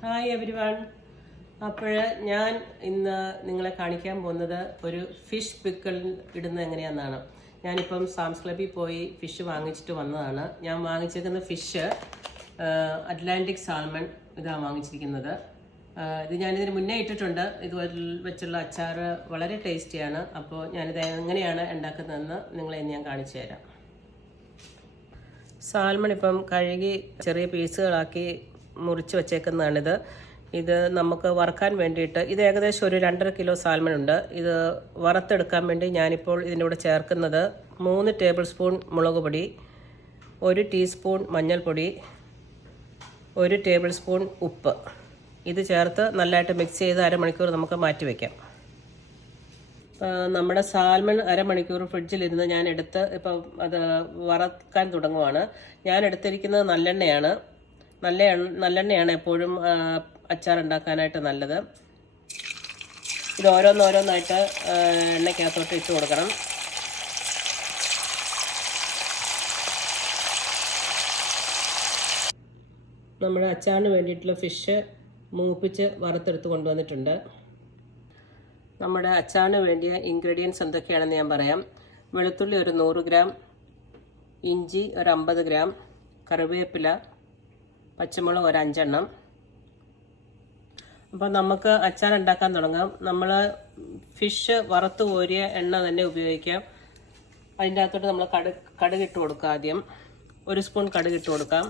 Hi everyone. അപ്പോൾ ഞാൻ ഇന്ന് നിങ്ങളെ കാണിക്കാൻ പോകുന്നത് ഒരു ഫിഷ് പിക്കിൾ ഇടുന്നത് എങ്ങനെയാണെന്നാണ്. ഞാനിപ്പം സാംസ് ക്ലബിൽ പോയി ഫിഷ് വാങ്ങിച്ചിട്ട് വന്നതാണ്. ഞാൻ വാങ്ങിച്ചിരിക്കുന്ന ഫിഷ് അറ്റ്ലാന്റിക് സാൽമൺ ഇതാണ് വാങ്ങിച്ചിരിക്കുന്നത്. ഇത് ഞാനിതിന് മുന്നേ ഇട്ടിട്ടുണ്ട്. ഇത് വെച്ചുള്ള അച്ചാർ വളരെ ടേസ്റ്റിയാണ്. അപ്പോൾ ഞാനിത് എങ്ങനെയാണ് ഉണ്ടാക്കുന്നതെന്ന് നിങ്ങളെ ഞാൻ കാണിച്ചു തരാം. സാൽമൺ ഇപ്പം കഴുകി ചെറിയ പീസുകളാക്കി മുറിച്ച് വച്ചേക്കുന്നതാണിത്. ഇത് നമുക്ക് വറുക്കാൻ വേണ്ടിയിട്ട് ഇത് ഏകദേശം ഒരു 2.5 കിലോ സാൽമൺ ഉണ്ട്. ഇത് വറുത്തെടുക്കാൻ വേണ്ടി ഞാനിപ്പോൾ ഇതിൻ്റെ കൂടെ ചേർക്കുന്നത് 3 ടേബിൾ സ്പൂൺ മുളക് പൊടി, 1 ടീസ്പൂൺ മഞ്ഞൾപ്പൊടി, 1 ടേബിൾ സ്പൂൺ ഉപ്പ്. ഇത് ചേർത്ത് നല്ലതായിട്ട് മിക്സ് ചെയ്ത് അരമണിക്കൂർ നമുക്ക് മാറ്റി വയ്ക്കാം. നമ്മുടെ സാൽമൺ അരമണിക്കൂർ ഫ്രിഡ്ജിലിരുന്ന് ഞാൻ എടുത്ത് ഇപ്പം അത് വറക്കാൻ തുടങ്ങുവാണ്. ഞാൻ എടുത്തിരിക്കുന്നത് നല്ലെണ്ണയാണ്. നല്ലെണ്ണയാണ് എപ്പോഴും അച്ചാർ ഉണ്ടാക്കാനായിട്ട് നല്ലത്. ഇത് ഓരോന്നോരോന്നായിട്ട് എണ്ണയ്ക്കകത്തോട്ട് ഇട്ട് കൊടുക്കണം. നമ്മുടെ അച്ചാറിന് വേണ്ടിയിട്ടുള്ള ഫിഷ് മൂപ്പിച്ച് വറുത്തെടുത്ത് കൊണ്ടുവന്നിട്ടുണ്ട്. നമ്മുടെ അച്ചാറിന് വേണ്ടിയ ഇൻഗ്രീഡിയൻസ് എന്തൊക്കെയാണെന്ന് ഞാൻ പറയാം. വെളുത്തുള്ളി ഒരു 100 ഗ്രാം, ഇഞ്ചി ഒരു 50 ഗ്രാം, കറിവേപ്പില, പച്ചമുളക് ഒരു 5 എണ്ണം. അപ്പോൾ നമുക്ക് അച്ചാർ ഉണ്ടാക്കാൻ തുടങ്ങാം. നമ്മൾ ഫിഷ് വറുത്ത് കോരിയ എണ്ണ തന്നെ ഉപയോഗിക്കാം. അതിൻ്റെ അകത്തോട്ട് നമ്മൾ കടുകിട്ട് കൊടുക്കാം. ആദ്യം 1 സ്പൂൺ കടുകിട്ട് കൊടുക്കാം.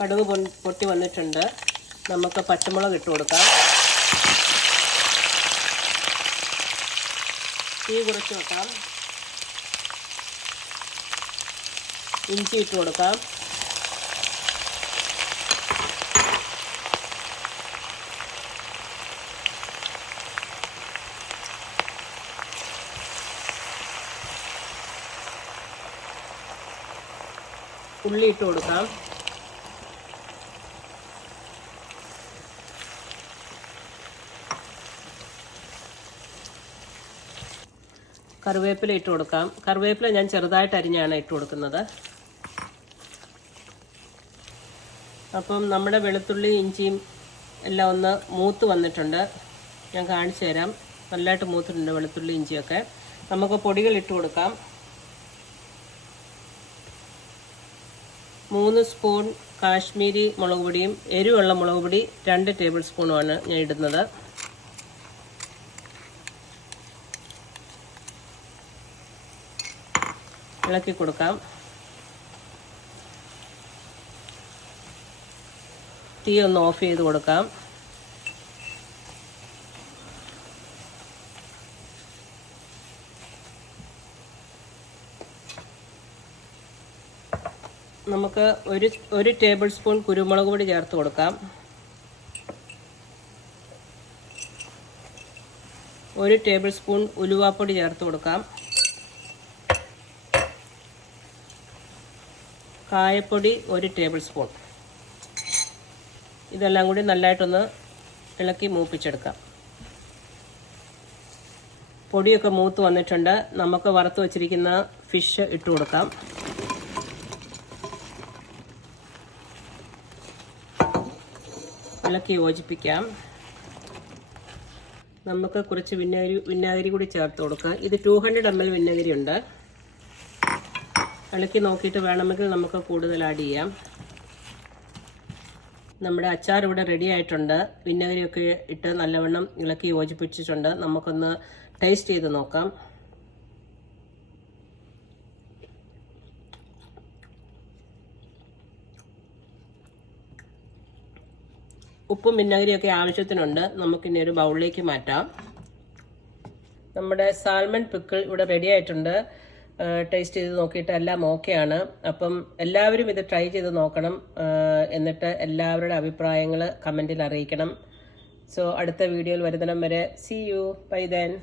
കടുക് പൊട്ടി വന്നിട്ടുണ്ട്. നമുക്ക് പച്ചമുളക് ഇട്ട് കൊടുക്കാം. തീ കുറച്ച് വെക്കാം. ഇഞ്ചി ഇട്ട് കൊടുക്കാം. ഉള്ളി ഇട്ട് കൊടുക്കാം. കറിവേപ്പില ഇട്ട് കൊടുക്കാം. കറിവേപ്പില ഞാൻ ചെറുതായിട്ട് അരിഞ്ഞാണ് ഇട്ട് കൊടുക്കുന്നത്. അപ്പം നമ്മുടെ വെളുത്തുള്ളി ഇഞ്ചിയും എല്ലാം ഒന്ന് മൂത്ത് വന്നിട്ടുണ്ട്. ഞാൻ കാണിച്ചു തരാം. നല്ലതായിട്ട് മൂത്തിട്ടുണ്ട് വെളുത്തുള്ളി ഇഞ്ചിയൊക്കെ. നമുക്ക് പൊടികൾ ഇട്ട് കൊടുക്കാം. 3 സ്പൂൺ കാശ്മീരി മുളക് പൊടിയും എരിവുള്ള മുളക് പൊടി 2 ടേബിൾ സ്പൂണുമാണ് ഞാൻ ഇടുന്നത്. ഇളക്കി കൊടുക്കാം. തീ ഒന്ന് ഓഫ് ചെയ്ത് കൊടുക്കാം. നമുക്ക് ഒരു ടേബിൾ സ്പൂൺ കുരുമുളക് പൊടി ചേർത്ത് കൊടുക്കാം. 1 ടേബിൾ സ്പൂൺ ഉലുവാപ്പൊടി ചേർത്ത് കൊടുക്കാം. കായപ്പൊടി 1 ടേബിൾ സ്പൂൺ. ഇതെല്ലാം കൂടി നല്ലതായിട്ടൊന്ന് ഇളക്കി മൂപ്പിച്ചെടുക്കാം. പൊടിയൊക്കെ മൂത്ത് വന്നിട്ടുണ്ട്. നമുക്ക് വറുത്ത് വച്ചിരിക്കുന്ന ഫിഷ് ഇട്ട് കൊടുക്കാം. ഇളക്കി യോജിപ്പിക്കാം. നമുക്ക് കുറച്ച് വിനാഗിരി കൂടി ചേർത്ത് കൊടുക്കാം. ഇത് 200 ml വിനാഗിരി ഉണ്ട്. ഇളക്കി നോക്കിയിട്ട് വേണമെങ്കിൽ നമുക്ക് കൂടുതൽ ആഡ് ചെയ്യാം. നമ്മുടെ അച്ചാർ ഇവിടെ റെഡി ആയിട്ടുണ്ട്. വിനാഗിരിയൊക്കെ ഇട്ട് നല്ലവണ്ണം ഇളക്കി യോജിപ്പിച്ചിട്ടുണ്ട്. നമുക്കൊന്ന് ടേസ്റ്റ് ചെയ്ത് നോക്കാം. ഉപ്പും വിനാഗിരിയൊക്കെ ആവശ്യത്തിനുണ്ട്. നമുക്കിനി ഒരു ബൗളിലേക്ക് മാറ്റാം. നമ്മുടെ സാൽമൺ പിക്കിൾ ഇവിടെ റെഡി ആയിട്ടുണ്ട്. ടേസ്റ്റ് ചെയ്ത് നോക്കിയിട്ട് എല്ലാം ഓക്കെയാണ്. അപ്പം എല്ലാവരും ഇത് ട്രൈ ചെയ്ത് നോക്കണം. എന്നിട്ട് എല്ലാവരുടെ അഭിപ്രായങ്ങൾ കമൻറ്റിൽ അറിയിക്കണം. സോ അടുത്ത വീഡിയോയിൽ വരുന്നിടം വരെ see you. Bye then.